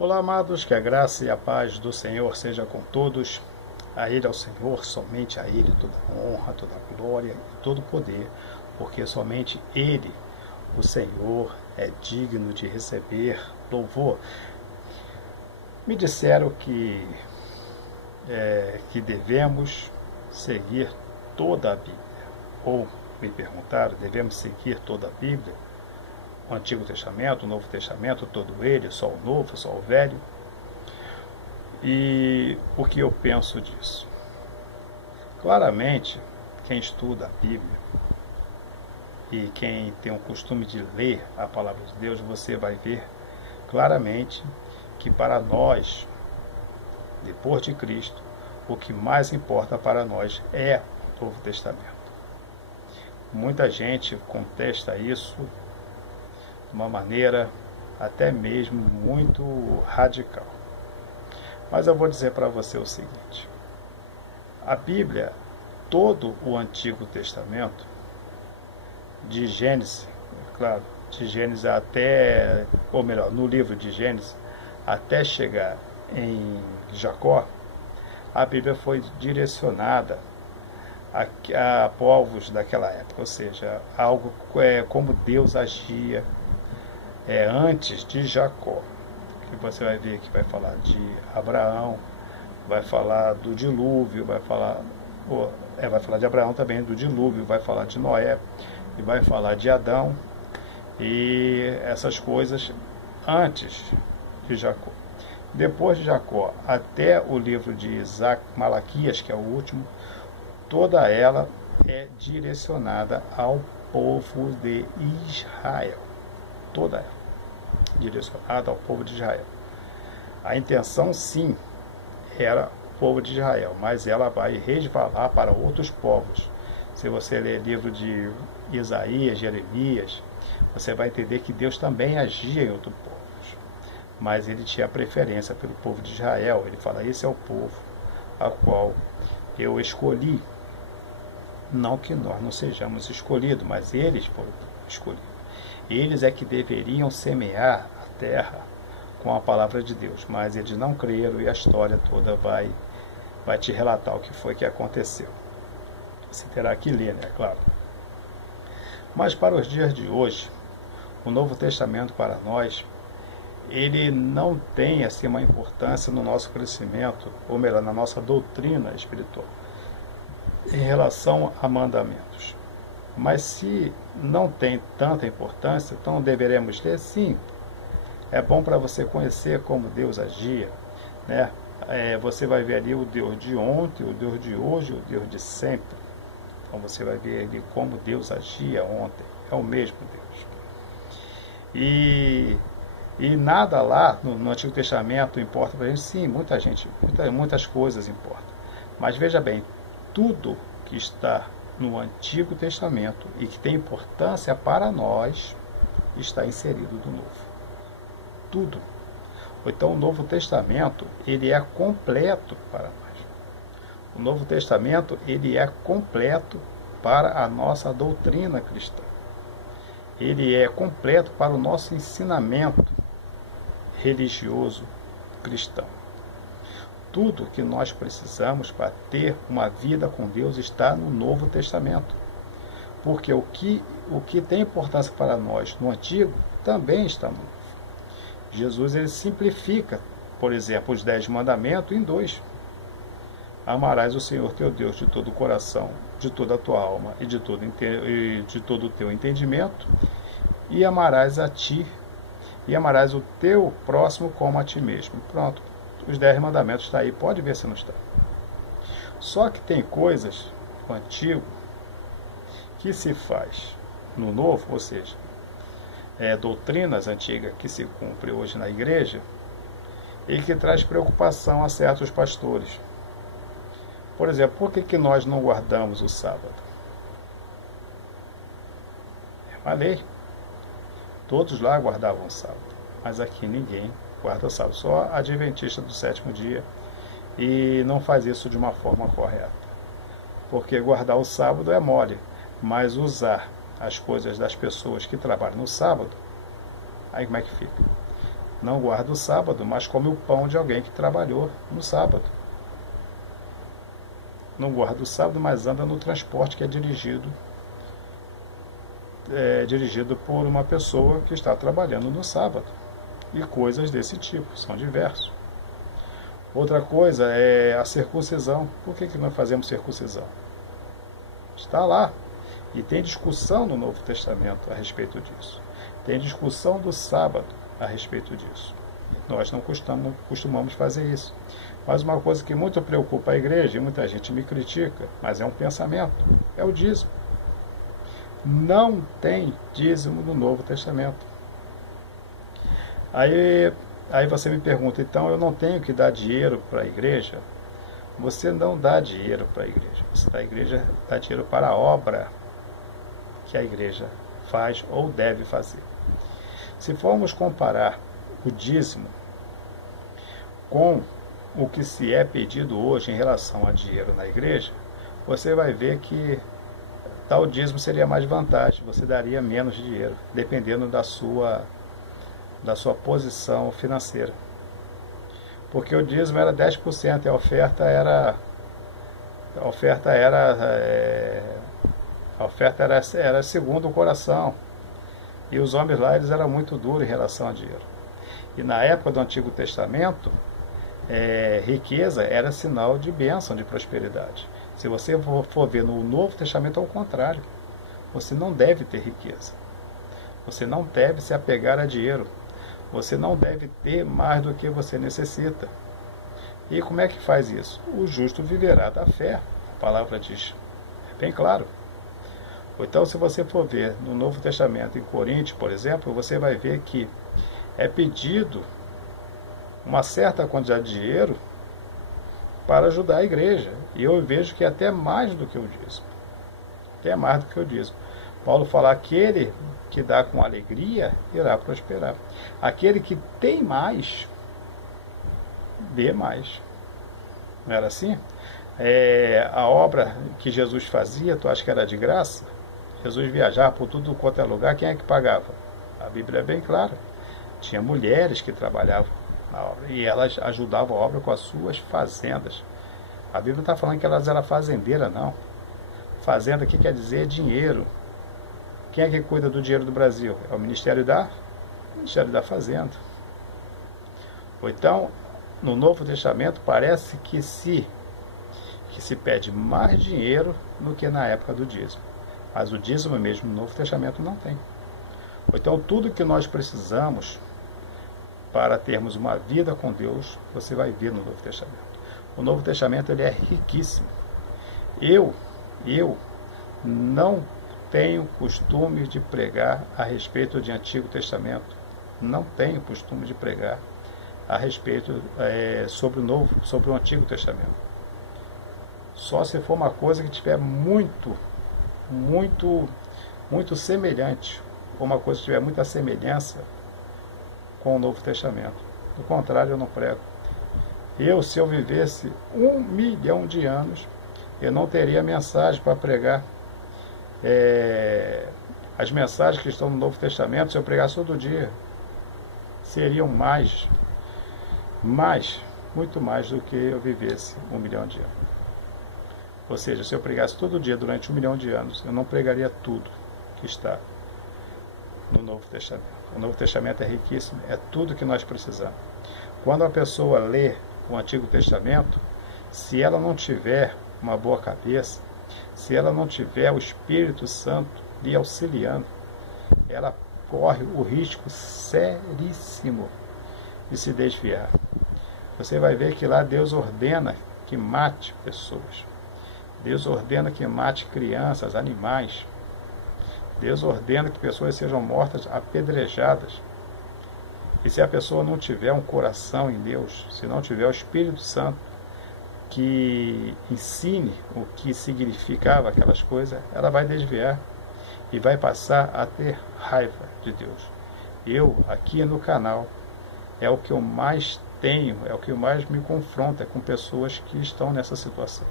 Olá, amados, que a graça e a paz do Senhor seja com todos. A Ele, ao Senhor, somente a Ele toda a honra, toda a glória e todo o poder, porque somente Ele, o Senhor, é digno de receber louvor. Me disseram que devemos seguir toda a Bíblia, ou me perguntaram, devemos seguir toda a Bíblia? O Antigo Testamento, o Novo Testamento, todo ele, só o Novo, só o Velho. E o que eu penso disso? Claramente, quem estuda a Bíblia e quem tem o costume de ler a palavra de Deus, você vai ver claramente que para nós, depois de Cristo, o que mais importa para nós é o Novo Testamento. Muita gente contesta isso de uma maneira até mesmo muito radical. Mas eu vou dizer para você o seguinte: a Bíblia, todo o Antigo Testamento, de Gênesis, claro, de Gênesis até, ou melhor, no livro de Gênesis, até chegar em Jacó, a Bíblia foi direcionada a povos daquela época, ou seja, algo como Deus agia antes de Jacó, que você vai ver que vai falar de Abraão, vai falar do dilúvio, vai falar de Abraão também, do dilúvio, vai falar de Noé, e vai falar de Adão, e essas coisas antes de Jacó. Depois de Jacó, até o livro de Isaac, Malaquias, que é o último, toda ela é direcionada ao povo de Israel. Toda ela direcionada ao povo de Israel. A intenção, sim, era o povo de Israel, mas ela vai resvalar para outros povos. Se você ler livro de Isaías, Jeremias, você vai entender que Deus também agia em outros povos, mas ele tinha preferência pelo povo de Israel. Ele fala: esse é o povo a qual eu escolhi. Não que nós não sejamos escolhidos, mas eles foram escolhidos. Eles é que deveriam semear a terra com a palavra de Deus, mas eles não creram, e a história toda vai te relatar o que foi que aconteceu. Você terá que ler, né? Claro. Mas para os dias de hoje, o Novo Testamento para nós, ele não tem assim uma importância no nosso crescimento, ou melhor, na nossa doutrina espiritual, em relação a mandamentos. Mas se não tem tanta importância, então deveremos ler, sim. É bom para você conhecer como Deus agia, né? Você vai ver ali o Deus de ontem, o Deus de hoje, o Deus de sempre. Então você vai ver ali como Deus agia ontem. É o mesmo Deus. E nada lá no Antigo Testamento importa para a gente. Sim, muitas coisas importam. Mas veja bem, tudo que está no Antigo Testamento e que tem importância para nós está inserido no Novo. Tudo. Então o Novo Testamento, ele é completo para nós. O Novo Testamento, ele é completo para a nossa doutrina cristã. Ele é completo para o nosso ensinamento religioso cristão. Tudo que nós precisamos para ter uma vida com Deus está no Novo Testamento. Porque o que tem importância para nós no Antigo também está no Novo. Jesus, ele simplifica, por exemplo, os 10 mandamentos em 2. Amarás o Senhor teu Deus de todo o coração, de toda a tua alma e de todo o teu entendimento, e amarás a ti, e amarás o teu próximo como a ti mesmo. Pronto, os 10 mandamentos estão aí, pode ver se não está. Só que tem coisas no Antigo que se faz no Novo, ou seja, doutrinas antigas que se cumprem hoje na igreja, e que traz preocupação a certos pastores. Por exemplo, por que nós não guardamos o sábado? É uma lei. Todos lá guardavam o sábado, mas aqui ninguém guarda o sábado, só a adventista do sétimo dia, e não faz isso de uma forma correta. Porque guardar o sábado é mole, mas usar as coisas das pessoas que trabalham no sábado, aí como é que fica? não guarda o sábado, mas come o pão de alguém que trabalhou no sábado. Não guarda o sábado, mas anda no transporte que é dirigido por uma pessoa que está trabalhando no sábado. E coisas desse tipo, são diversos. Outra coisa é a circuncisão. Por que nós fazemos circuncisão? Está lá. E tem discussão no Novo Testamento a respeito disso. Tem discussão do sábado a respeito disso. Nós não costumamos fazer isso. Mas uma coisa que muito preocupa a igreja, e muita gente me critica, mas é um pensamento, é o dízimo. Não tem dízimo no Novo Testamento. Aí você me pergunta, então eu não tenho que dar dinheiro para a igreja? Você não dá dinheiro para a igreja. Você dá dinheiro para a obra que a igreja faz ou deve fazer. Se formos comparar o dízimo com o que se é pedido hoje em relação a dinheiro na igreja, você vai ver que tal dízimo seria mais vantagem, você daria menos dinheiro, dependendo da sua posição financeira. Porque o dízimo era 10% e a oferta era segundo o coração. E os homens lá eles eram muito duros em relação a dinheiro. E na época do Antigo Testamento, riqueza era sinal de bênção, de prosperidade. Se você for ver no Novo Testamento, é o contrário. Você não deve ter riqueza. Você não deve se apegar a dinheiro. Você não deve ter mais do que você necessita. E como é que faz isso? O justo viverá da fé. A palavra diz. É bem claro. Então, se você for ver no Novo Testamento, em Coríntios, por exemplo, você vai ver que é pedido uma certa quantidade de dinheiro para ajudar a igreja. E eu vejo que é até mais do que o dízimo. Até mais do que o dízimo. Paulo fala, aquele que dá com alegria irá prosperar. Aquele que tem mais, dê mais. Não era assim? A obra que Jesus fazia, tu acha que era de graça? Jesus viajava por tudo quanto é lugar, quem é que pagava? A Bíblia é bem clara. Tinha mulheres que trabalhavam na obra e elas ajudavam a obra com as suas fazendas. A Bíblia não está falando que elas eram fazendeiras, não. Fazenda aqui quer dizer dinheiro. Quem é que cuida do dinheiro do Brasil? É o Ministério da Fazenda. Ou então, no Novo Testamento, parece que se pede mais dinheiro do que na época do dízimo. Mas o dízimo mesmo no Novo Testamento não tem. Ou então, tudo que nós precisamos para termos uma vida com Deus, você vai ver no Novo Testamento. O Novo Testamento ele é riquíssimo. Eu não tenho costume de pregar a respeito de Antigo Testamento. Não tenho costume de pregar a respeito sobre o Antigo Testamento. Só se for uma coisa que tiver muito semelhante, ou uma coisa que tiver muita semelhança com o Novo Testamento. Do contrário, eu não prego. Se eu vivesse 1 milhão de anos, eu não teria mensagem para pregar. As mensagens que estão no Novo Testamento, se eu pregasse todo dia, seriam muito mais do que eu vivesse 1 milhão de anos. Ou seja, se eu pregasse todo dia durante 1 milhão de anos, eu não pregaria tudo que está no Novo Testamento. O Novo Testamento é riquíssimo, é tudo que nós precisamos. Quando a pessoa lê o Antigo Testamento, se ela não tiver uma boa cabeça, se ela não tiver o Espírito Santo lhe auxiliando, ela corre o risco seríssimo de se desviar. Você vai ver que lá Deus ordena que mate pessoas. Deus ordena que mate crianças, animais. Deus ordena que pessoas sejam mortas apedrejadas. E se a pessoa não tiver um coração em Deus, se não tiver o Espírito Santo que ensine o que significava aquelas coisas, ela vai desviar e vai passar a ter raiva de Deus. Eu, aqui no canal, é o que eu mais tenho, é o que mais me confronta com pessoas que estão nessa situação.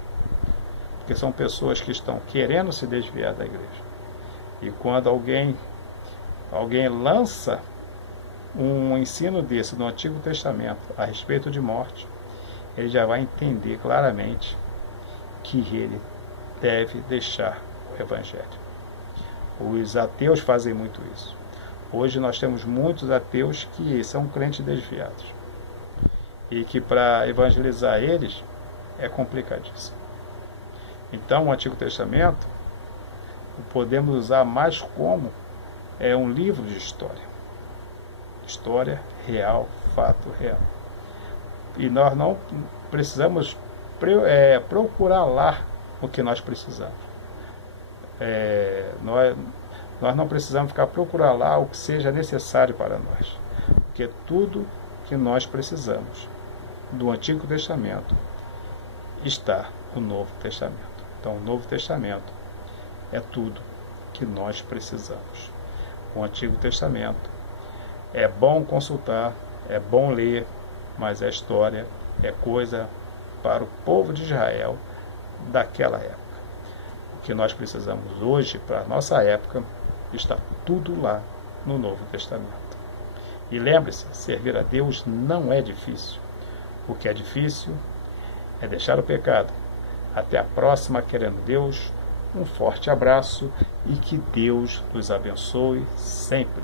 Porque são pessoas que estão querendo se desviar da igreja. E quando alguém lança um ensino desse no Antigo Testamento a respeito de morte, ele já vai entender claramente que ele deve deixar o Evangelho. Os ateus fazem muito isso. Hoje nós temos muitos ateus que são crentes desviados e que para evangelizar eles é complicadíssimo. Então o Antigo Testamento podemos usar mais como um livro de história. História real, fato real. E nós não precisamos procurar lá o que nós precisamos. Nós não precisamos ficar procurar lá o que seja necessário para nós. Porque tudo que nós precisamos do Antigo Testamento está no Novo Testamento. Então o Novo Testamento é tudo que nós precisamos. O Antigo Testamento é bom consultar, é bom ler, mas a história é coisa para o povo de Israel daquela época. O que nós precisamos hoje, para a nossa época, está tudo lá no Novo Testamento. E lembre-se, servir a Deus não é difícil. O que é difícil é deixar o pecado. Até a próxima, querendo Deus. Um forte abraço e que Deus nos abençoe sempre.